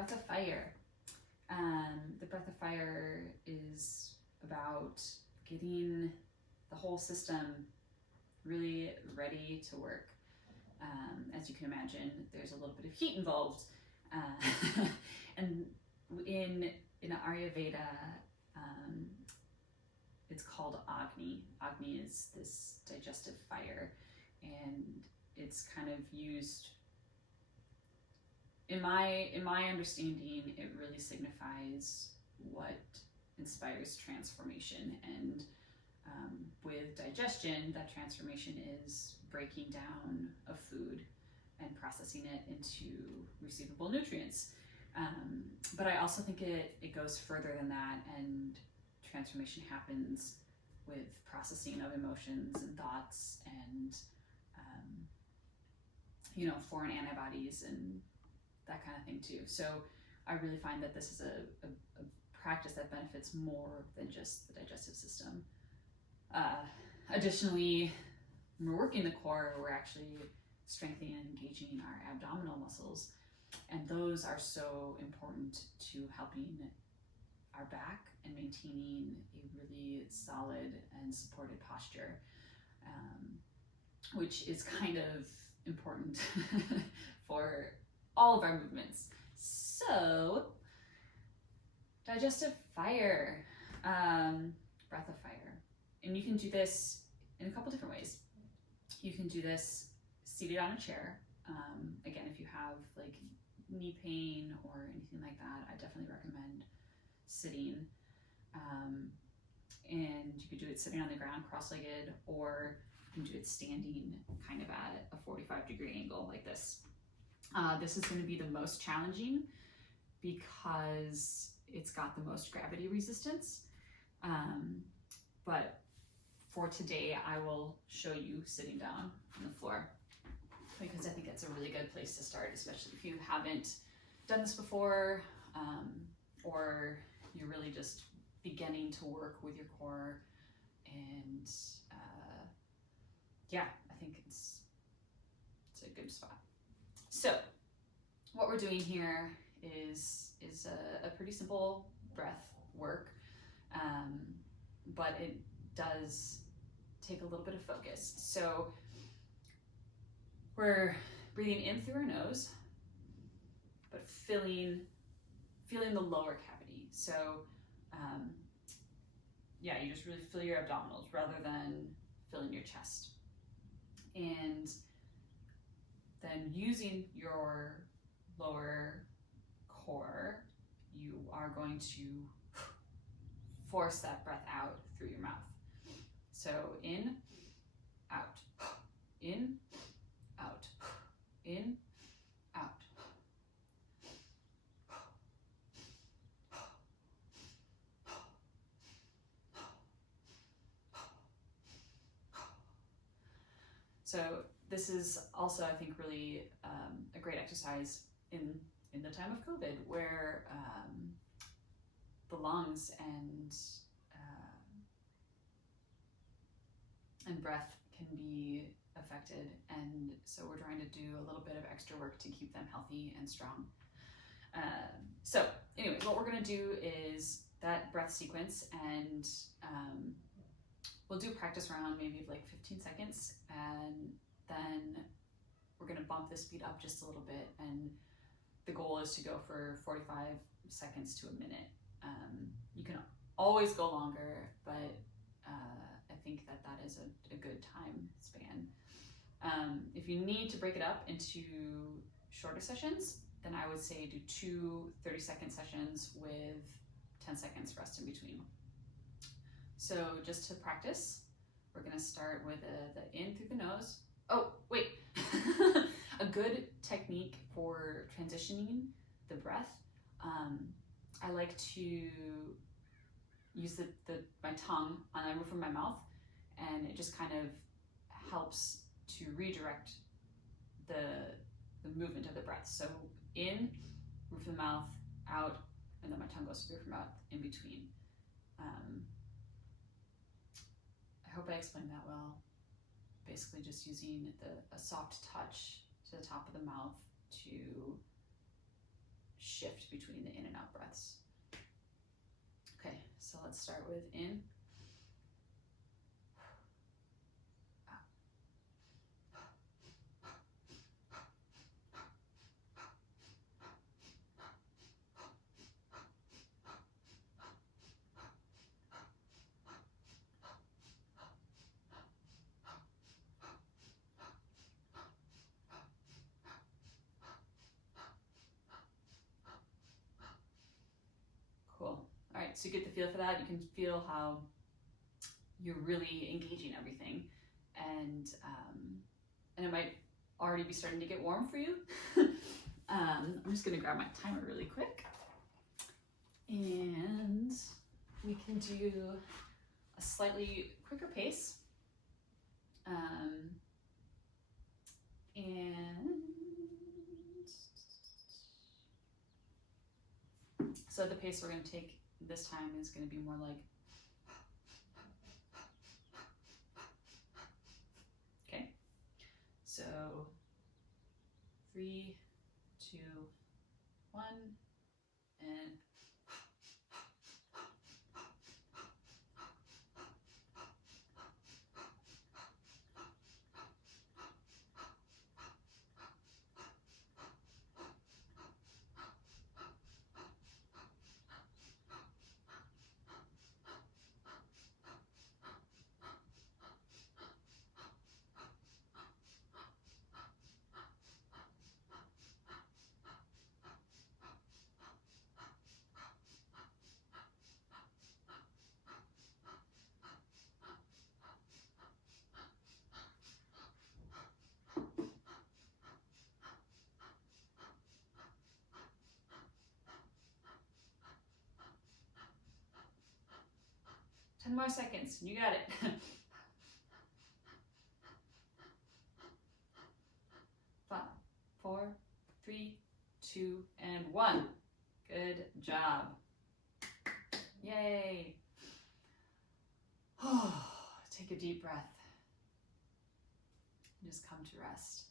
Breath of Fire. The Breath of Fire is about getting the whole system really ready to work. As you can imagine, there's a little bit of heat involved. And in Ayurveda, it's called Agni. Agni is this digestive fire, and it's kind of used, in my understanding, it really signifies what inspires transformation. And with digestion, that transformation is breaking down of food and processing it into receivable nutrients. But I also think it goes further than that, and transformation happens with processing of emotions and thoughts and foreign antibodies and that kind of thing too. So I really find that this is a practice that benefits more than just the digestive system. Additionally, when we're working the core, we're actually strengthening and engaging our abdominal muscles, and those are so important to helping our back and maintaining a really solid and supported posture, which is kind of important for all of our movements. So, digestive fire, breath of fire. And you can do this in a couple different ways. You can do this seated on a chair. Again, if you have like knee pain or anything like that, I definitely recommend sitting. And you could do it sitting on the ground cross-legged, or you can do it standing kind of at a 45-degree angle like this. This is going to be the most challenging because it's got the most gravity resistance. But for today, I will show you sitting down on the floor, because I think it's a really good place to start, especially if you haven't done this before, or you're really just beginning to work with your core. And I think it's a good spot. So what we're doing here is a pretty simple breath work, but it does take a little bit of focus. So we're breathing in through our nose, but feeling the lower cavity. So you just really feel your abdominals rather than filling your chest. And then using your lower core, you are going to force that breath out through your mouth. So in, out, in, out, in, out. So this is also, I think, really a great exercise in the time of COVID, where the lungs and breath can be affected, and so we're trying to do a little bit of extra work to keep them healthy and strong. So anyways, what we're going to do is that breath sequence, and we'll do practice round maybe like 15 seconds, and then we're going to bump the speed up just a little bit, and the goal is to go for 45 seconds to a minute. You can always go longer, but I think that is a good time span. If you need to break it up into shorter sessions, then I would say do 2 30-second sessions with 10 seconds rest in between. So just to practice, we're going to start with the in through the nose. Oh, wait. A good technique for transitioning the breath, I like to use my tongue on the roof of my mouth, and it just kind of helps to redirect the movement of the breath. So in, roof of the mouth, out, and then my tongue goes through the roof of the mouth in between. I hope I explained that well. Basically just using a soft touch to the top of the mouth to shift shift between the in and out breaths. Okay, so let's start with in. Cool. All right, so you get the feel for that. You can feel how you're really engaging everything, and it might already be starting to get warm for you. I'm just gonna grab my timer really quick, and we can do a slightly quicker pace. And so the pace we're going to take this time is going to be more like, okay, so 3, 2, 1, and ten more seconds. You got it. 5, 4, 3, 2, and 1. Good job. Yay. Take a deep breath. Just come to rest.